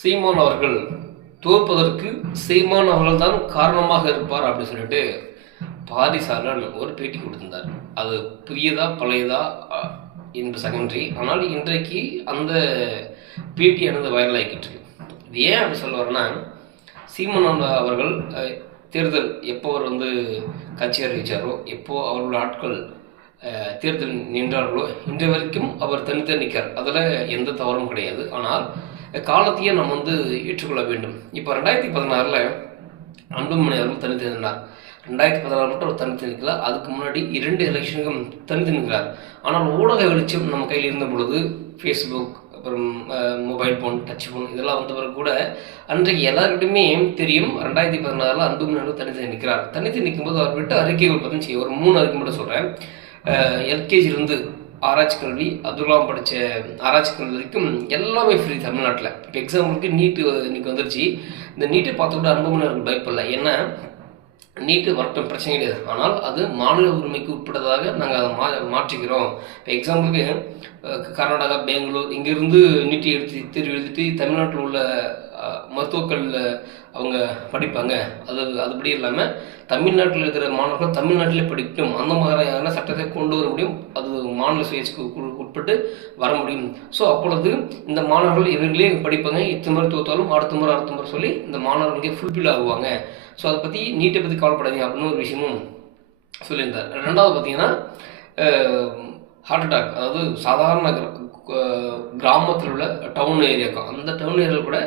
சீமான் அவர்கள் தோற்பதற்கு சீமான் அவர்கள் தான் காரணமாக இருப்பார் அப்படின்னு சொல்லிட்டு பாரிசாலன் ஒரு பேட்டி கொடுத்திருந்தார். அது புதியதா பழையதா என்று செகண்டரி. ஆனால் இன்றைக்கு அந்த பேட்டியானது வைரல் ஆகிக்கிட்டு இருக்கு. இது ஏன் அப்படி சொல்ல வரேன்னா, சீமான் அவர்கள் தேர்தல் எப்போ அவர் கட்சி அறிவித்தாரோ, எப்போ அவர்களோட ஆட்கள் தேர்தல் நின்றார்களோ, இன்றைய வரைக்கும் அவர் தனித்தனி நிற்கார். அதில் எந்த தவறும் கிடையாது. ஆனால் காலத்தையே நம்ம ஏற்றுக்கொள்ள வேண்டும். இப்போ 2016 அன்புமணி அவர்கள் தனித்து நின்றார். 2016 மட்டும் அவர் தனித்து நிற்கல, அதுக்கு முன்னாடி 2 எலெக்ஷனுக்கும் தனித்து நிற்கிறார். ஆனால் ஊடக வெளிச்சம் நம்ம கையில் இருந்த பொழுது ஃபேஸ்புக், அப்புறம் மொபைல் ஃபோன், டச் ஃபோன் இதெல்லாம் வந்தவர்கள் கூட அன்றைக்கு எல்லாருக்கிட்டையுமே தெரியும் 2016 அன்புமணி அவர்கள் தனித்து நிற்கிறார். தனித்து நிற்கும்போது அவர் விட்டு அறிக்கைகள் பற்றி ஒரு 3 அறிக்கை மட்டும் சொல்கிறேன். எல்கேஜிலிருந்து ஆராய்ச்சி கல்வி, அதுலாம் படித்த ஆராய்ச்சி கல்வி வரைக்கும் எல்லாமே ஃப்ரீ தமிழ்நாட்டில். இப்போ எக்ஸாம்பிளுக்கு நீட்டு இன்னைக்கு வந்துருச்சு. இந்த நீட்டை பார்த்துக்கிட்டு அன்புமணி அவர்கள் பயப்படல. ஏன்னா நீட்டு வரட்டும், பிரச்சனை கிடையாது. ஆனால் அது மாநில உரிமைக்கு உட்பட்டதாக நாங்கள் அதை மாற்றிக்கிறோம். இப்போ எக்ஸாம்பிளுக்கு கர்நாடகா, பெங்களூர் இங்கேருந்து நீட்டை தேர்வு எழுதிட்டு தமிழ்நாட்டில் உள்ள மருத்துவக்கல்லில் அவங்க படிப்பாங்க. அதுபடி இல்லாமல் தமிழ்நாட்டில் இருக்கிற மாணவர்கள் தமிழ்நாட்டிலே படிக்கட்டும், அந்த மாதிரியான சட்டத்தை கொண்டு வர முடியும். அது மாநில சுயேட்சைக்கு உட்பட்டு வர முடியும். ஸோ அப்பொழுது இந்த மாணவர்கள் இவர்களே படிப்பாங்க. இத்தனை முறை தோற்றாலும் அடுத்த முறை சொல்லி இந்த மாணவர்களுக்கே ஃபுல்ஃபில் ஆகுவாங்க. ஸோ அதை பற்றி நீட்டை பற்றி கவலைப்படாதீங்க அப்படின்னு ஒரு விஷயமும் சொல்லியிருந்தார். 2வது பார்த்தீங்கன்னா ஹார்ட் அட்டாக், அதாவது சாதாரண கிராமத்தில் உள்ள டவுன் ஏரியாக்கும், அந்த டவுன் ஏரியாவில் கூட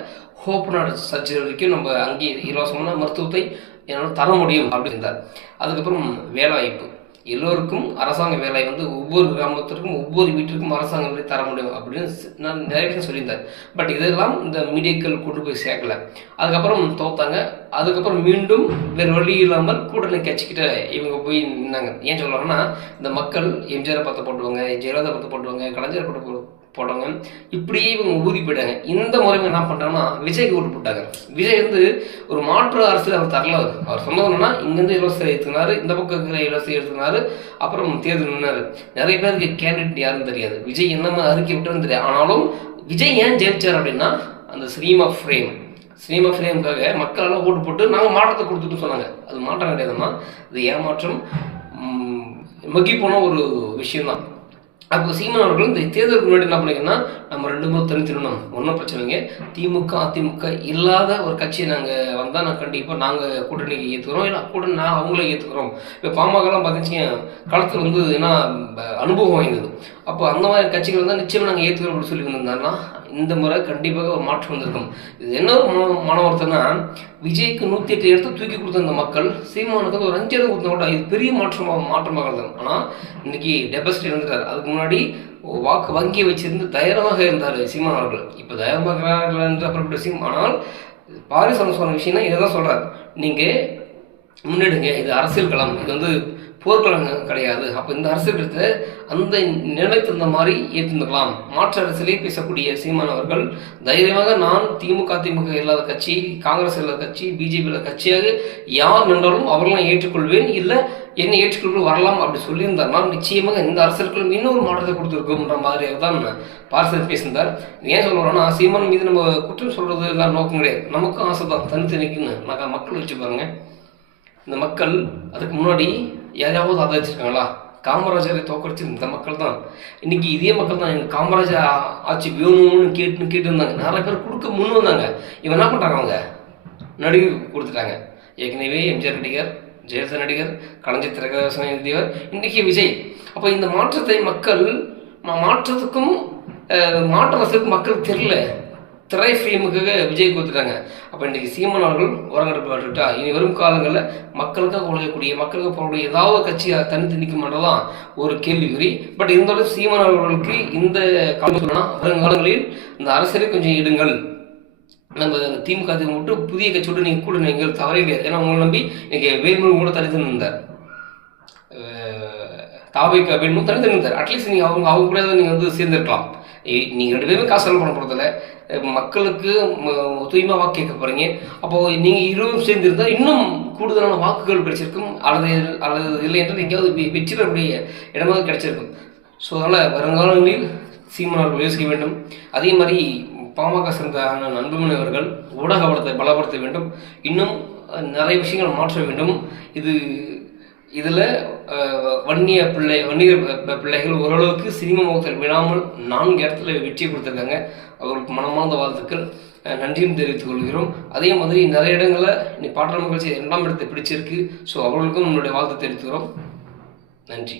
ஓப்பன் சர்ஜரி வரைக்கும் நம்ம அங்கே இலவசமான மருத்துவத்தை என்னால் தர முடியும் அப்படின்னு இருந்தார். அதுக்கப்புறம் வேலைவாய்ப்பு, எல்லோருக்கும் அரசாங்க வேலை ஒவ்வொரு கிராமத்திற்கும் ஒவ்வொரு வீட்டிற்கும் அரசாங்க வேலை தர முடியும் அப்படின்னு நான் நிறைய பேர் சொல்லியிருந்தேன். பட் இதெல்லாம் இந்த மீடியாக்கள் கொண்டு போய் சேர்க்கல. அதுக்கப்புறம் தோத்தாங்க. அதுக்கப்புறம் மீண்டும் வேறு வழி இல்லாமல் கூட்டணி கட்சிக்கிட்ட இவங்க போய் நின்னாங்க. ஏன் சொல்கிறாங்கன்னா, இந்த மக்கள் எம்ஜிஆரை பார்த்து போட்டுவாங்க, ஜெயலலிதா பார்த்து போட்டுவாங்க, கலைஞரை பார்த்து போட்டாங்க, இப்படியே இவங்க ஊதி போயிட்டாங்க. இந்த முறை என்ன பண்ணுறாங்கன்னா விஜய்க்கு ஓட்டு போட்டாங்க. விஜய் ஒரு மாற்று அரசியல் அவர் தரல. அவர் சொன்னதுன்னா இங்கேருந்து இலவசம் எடுத்துனாரு, இந்த பக்கம் இருக்கிற இலவசம் எடுத்துனாரு, அப்புறம் தேர்தல் நின்னாரு. நிறைய பேருக்கு கேண்டிடேட் யாருன்னு தெரியாது, விஜய் என்ன மாதிரி அறிக்கை விட்டுன்னு தெரியாது. ஆனாலும் விஜய் ஏன் ஜெயிச்சார் அப்படின்னா, அந்த சினிமா ஃப்ரேமுக்காக மக்களெல்லாம் ஓட்டு போட்டு நாங்கள் மாற்றத்தை கொடுத்துட்டு சொன்னாங்க. அது மாற்றம் கிடையாதுன்னா, அது ஏமாற்றம், மக்கி போன ஒரு விஷயம்தான். அப்போ சீமான் அவர்கள் இந்த தேர்தலுக்கு முன்னாடி என்ன பண்ணிங்கன்னா, நம்ம 2 முறை தனித்திடணும், ஒன்றும் பிரச்சனைங்க, திமுக அதிமுக இல்லாத ஒரு கட்சியை நாங்கள் வந்தால் கண்டிப்பாக நாங்கள் கூட்டணிக்கு ஏற்றுக்கிறோம், இல்லை கூட்டணி அவங்களே ஏற்றுக்கிறோம். இப்போ பாமகலாம் பார்த்துச்சிங்க களத்தில் ஏன்னா அனுபவம் வாய்ந்தது. அப்போ அந்த மாதிரி கட்சிகள் நிச்சயமாக நாங்கள் ஏற்றுக்கிறோம் அப்படின்னு சொல்லி வந்திருந்தாங்கன்னா இந்த முறை கண்டிப்பாக ஒரு மாற்றம் வந்திருக்கும். இது என்ன ஒரு மனவர்த்தம்னா, விஜய்க்கு 108 இடத்த தூக்கி கொடுத்த அந்த மக்கள் சீமானுக்கு ஒரு 5 இடம் கொடுத்தா கூட இது பெரிய மாற்றமாக இருந்தது. ஆனால் இன்னைக்கு டெபாசிட் இருந்துட்டார். அதுக்கு முன்னாடி வாக்கு வங்கியை வச்சிருந்து தைரியமாக இருந்தார் சீமான் அவர்கள். இப்போ தைரியமாக என்று அப்புறம் ஆனால் பாரிசாலன் சொன்ன விஷயம்னா இதை தான் சொல்கிறார், நீங்கள் முன்னெடுங்க, இது அரசியல் களம், இது போர்க்களம் கிடையாது. அப்போ இந்த அரசியல் அந்த நிலைக்கு தகுந்த மாதிரி ஏற்றுக்கலாம். மாற்று அரசியலே பேசக்கூடிய சீமான் அவர்கள் தைரியமாக நான் திமுக இல்லாத கட்சி, காங்கிரஸ் இல்லாத கட்சி, பிஜேபி இல்லாத கட்சியாக யார் நின்றாலும் அவர்களாம் ஏற்றுக்கொள்வேன், இல்லை என்னை ஏற்றுக்கொள்வது வரலாம் அப்படி சொல்லியிருந்தார்னா நிச்சயமாக இந்த அரசியலுக்கும் இன்னொரு மாற்றத்தை கொடுத்துருக்குன்ற மாதிரியாக தான் பாரிசாலன் பேசியிருந்தார். ஏன் சொல்கிறோன்னா, சீமான் மீது நம்ம குற்றம் சொல்கிறது எல்லாம் நோக்கம் கிடையாது. நமக்கும் ஆசை தான் தனித்து நிற்குன்னு. நாங்கள் மக்கள் வச்சு பாருங்க, இந்த மக்கள் அதுக்கு முன்னாடி யாராவது ஆதரிச்சிருக்காங்களா? காமராஜரை தோக்கடிச்சு இந்த மக்கள் தான். இன்னைக்கு இதே மக்கள் தான் எங்கள் காமராஜர் ஆட்சி வேணும்னு கேட்டு இருந்தாங்க. நிறைய பேர் கொடுக்க முன் வந்தாங்க. இவன் என்ன பண்ணுறாங்க, அவங்க நடிகர் கொடுத்துட்டாங்க. ஏற்கனவே எம்ஜிஆர் நடிகர், ஜெயலலிதா நடிகர், கலைஞர் திரைக்கதை எழுதியவர், இன்றைக்கி விஜய். அப்போ இந்த மாற்றத்தை மக்கள் மாற்றத்துக்கும் மாற்ற ரசத்துக்கும் மக்களுக்கு தெரியல. திரை ஃப்ரேமுக்காக விஜய் கொடுத்துட்டாங்க. அப்போ இன்றைக்கி சீமான் அவர்கள் உரங்கெடுப்பா இனி வரும் காலங்களில் மக்களுக்காக உழைக்கக்கூடிய, மக்களுக்கு போகக்கூடிய ஏதாவது கட்சியை தனித்து நிற்க மாட்டதான் ஒரு கேள்விக்குறி. பட் இருந்தாலும் சீமான் அவர்களுக்கு இந்த காலம் வருங்காலங்களில் இந்த அரசியலை கொஞ்சம் இடுங்கள், நம்ம திமுக விட்டு புதிய கட்சியோடு நீங்கள் கூட நீங்கள் தவறே கிடையாது. ஏன்னா உங்களை நம்பி இன்னைக்கு வேல்முருகன் கூட தனித்து நின்றார், தாவைக்கு அப்படின்னு தனித்து நின்றார். அட்லீஸ்ட் நீங்கள் அவங்க கூட நீங்கள் சேர்ந்துருக்கலாம். நீங்கள் 2 பேருமே காசு செலவு பண்ண போகிறதில்ல, மக்களுக்கு தூய்மை வாக்கு கேட்க போகிறீங்க. அப்போது நீங்கள் இருவரும் சேர்ந்திருந்தால் இன்னும் கூடுதலான வாக்குகள் கிடைச்சிருக்கும், அல்லது இல்லை என்றால் எங்கேயாவது வெற்றிடக்கூடிய இடமாக கிடைச்சிருக்கும். ஸோ அதனால் வருங்காலங்களில் சீமான் யோசிக்க வேண்டும். அதே மாதிரி பாமக சேர்ந்த அன்புமணி அவர்கள் ஊடக வளத்தை பலப்படுத்த வேண்டும். இன்னும் நிறைய விஷயங்கள் மாற்ற வேண்டும். இதில் வன்னியர் பிள்ளைகள் ஓரளவுக்கு சினிமா முகத்தில் விடாமல் 4 இடத்துல வெற்றி கொடுத்துருக்காங்க. அவர்களுக்கு மனமார்ந்த வாழ்த்துக்கள், நன்றியும் தெரிவித்துக் கொள்கிறோம். அதே மாதிரி நிறைய இடங்களில் பாட்டாளர் மக்கள் கட்சி 2ஆம் இடத்தை பிடிச்சிருக்கு. ஸோ அவர்களுக்கும் நம்மளுடைய வாழ்த்து தெரிவித்துக்கிறோம். நன்றி.